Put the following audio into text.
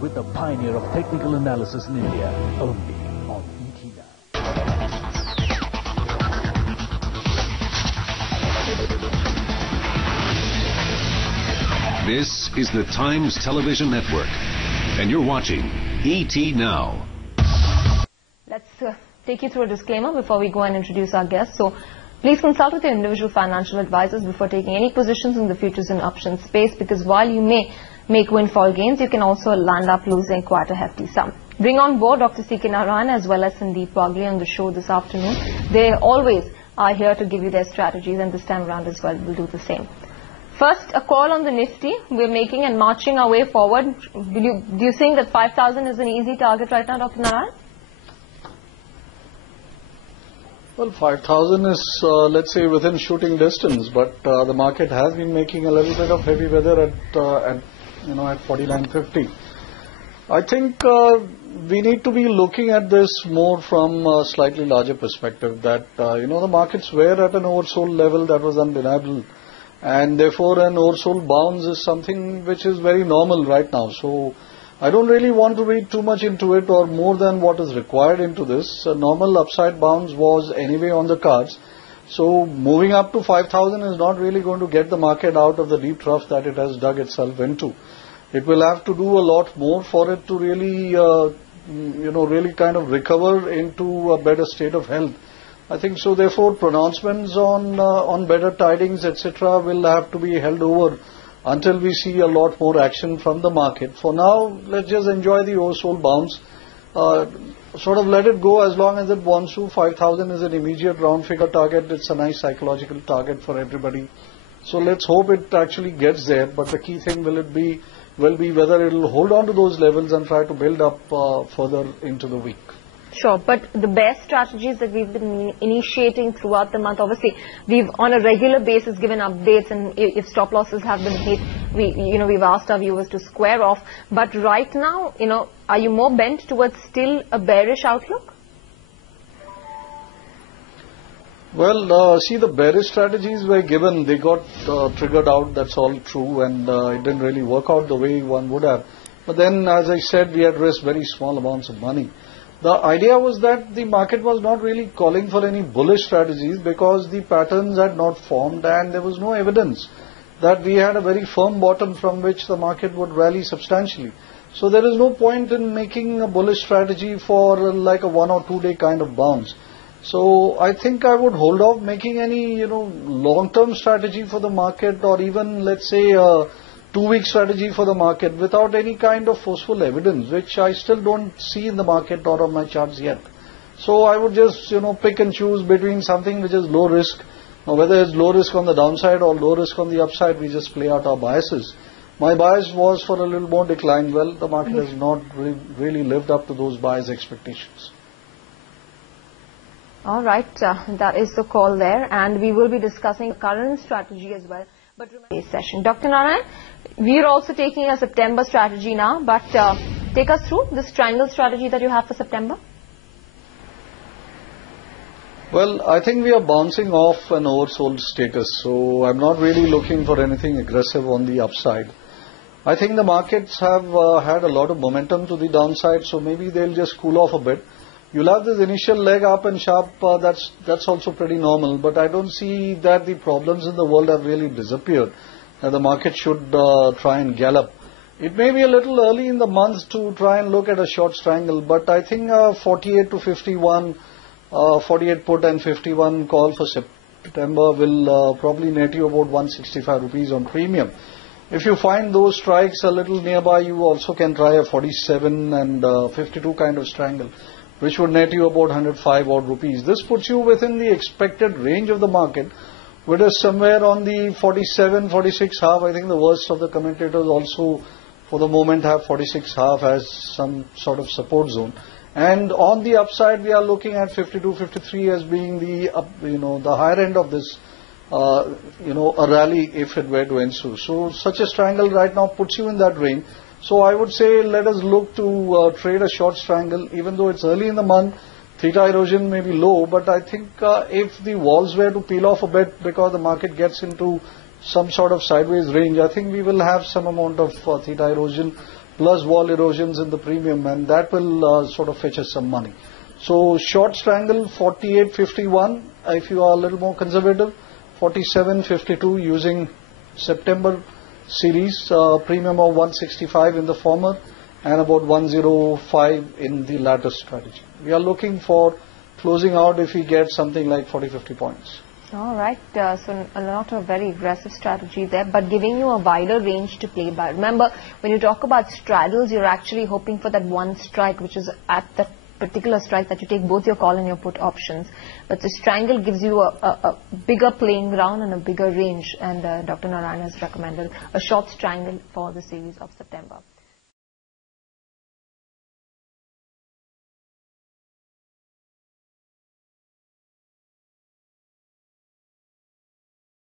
with the pioneer of technical analysis in India, only on ET Now. This is the Times Television Network, and you're watching ET Now. Let's take you through a disclaimer before we go and introduce our guests. So, please consult with your individual financial advisors before taking any positions in the futures and options space, because while you may make windfall gains, you can also land up losing quite a hefty sum. Bring on board Dr. C.K.NARAYAN as well as Sandeep Wagle on the show this afternoon. They always are here to give you their strategies, and this time around as well we'll do the same. First, a call on the Nifty. We're making and marching our way forward. Do you think that 5,000 is an easy target right now, Dr. Narayan? Well, 5,000 is, let's say, within shooting distance, but the market has been making a little bit of heavy weather at 49.50. I think we need to be looking at this more from a slightly larger perspective. That the markets were at an oversold level that was undeniable. And therefore, an oversold bounce is something which is very normal right now. So, I don't really want to read too much into it or more than what is required into this. A normal upside bounce was anyway on the cards. So, moving up to 5,000 is not really going to get the market out of the deep trough that it has dug itself into. It will have to do a lot more for it to really, really kind of recover into a better state of health. I think so. Therefore, pronouncements on better tidings, etc., will have to be held over until we see a lot more action from the market. For now, let's just enjoy the oversold bounce. Sort of let it go as long as it wants to. 5,000 is an immediate round figure target. It's a nice psychological target for everybody. So let's hope it actually gets there. But the key thing will be whether it will hold on to those levels and try to build up further into the week. Sure, but the best strategies that we've been initiating throughout the month, obviously, we've on a regular basis given updates, and if stop losses have been hit, we've asked our viewers to square off. But right now, are you more bent towards still a bearish outlook? Well, see, the bearish strategies were given. They got triggered out, that's all true, and it didn't really work out the way one would have. But then, as I said, we had risked very small amounts of money. The idea was that the market was not really calling for any bullish strategies because the patterns had not formed and there was no evidence that we had a very firm bottom from which the market would rally substantially. So there is no point in making a bullish strategy for like a 1 or 2 day kind of bounce. So I think I would hold off making any long-term strategy for the market, or even let's say a 2-week strategy for the market without any kind of forceful evidence, which I still don't see in the market or on my charts yet. So I would just, pick and choose between something which is low risk. Now, whether it's low risk on the downside or low risk on the upside, we just play out our biases. My bias was for a little more decline. Well, the market has not really lived up to those bias expectations. All right, that is the call there, and we will be discussing current strategy as well. But remember today's session. Dr. Narayan, we are also taking a September strategy now, but take us through this triangle strategy that you have for September. Well, I think we are bouncing off an oversold status, so I'm not really looking for anything aggressive on the upside. I think the markets have had a lot of momentum to the downside, so maybe they'll just cool off a bit. You'll have this initial leg up and sharp, that's also pretty normal, but I don't see that the problems in the world have really disappeared. The market should try and gallop. It may be a little early in the month to try and look at a short strangle, but I think 48 to 51, 48 put and 51 call for September will probably net you about 165 rupees on premium. If you find those strikes a little nearby, you also can try a 47 and 52 kind of strangle, which would net you about 105 odd rupees. This puts you within the expected range of the market, which is somewhere on the 47, 46 half. I think the worst of the commentators also for the moment have 46 half as some sort of support zone. And on the upside, we are looking at 52, 53 as being the the higher end of this a rally if it were to ensue. So such a triangle right now puts you in that range. So I would say let us look to trade a short strangle, even though it's early in the month. Theta erosion may be low, but I think if the walls were to peel off a bit because the market gets into some sort of sideways range, I think we will have some amount of theta erosion plus wall erosions in the premium, and that will sort of fetch us some money. So short strangle 48.51 if you are a little more conservative, 47.52 using September series, premium of 165 in the former and about 105 in the latter strategy. We are looking for closing out if we get something like 40-50 points. All right, so not a very aggressive strategy there, but giving you a wider range to play by. Remember, when you talk about straddles, you're actually hoping for that one strike, which is at that particular strike that you take both your call and your put options. But the strangle gives you a bigger playing ground and a bigger range, and Dr. Narayan has recommended a short strangle for the series of September.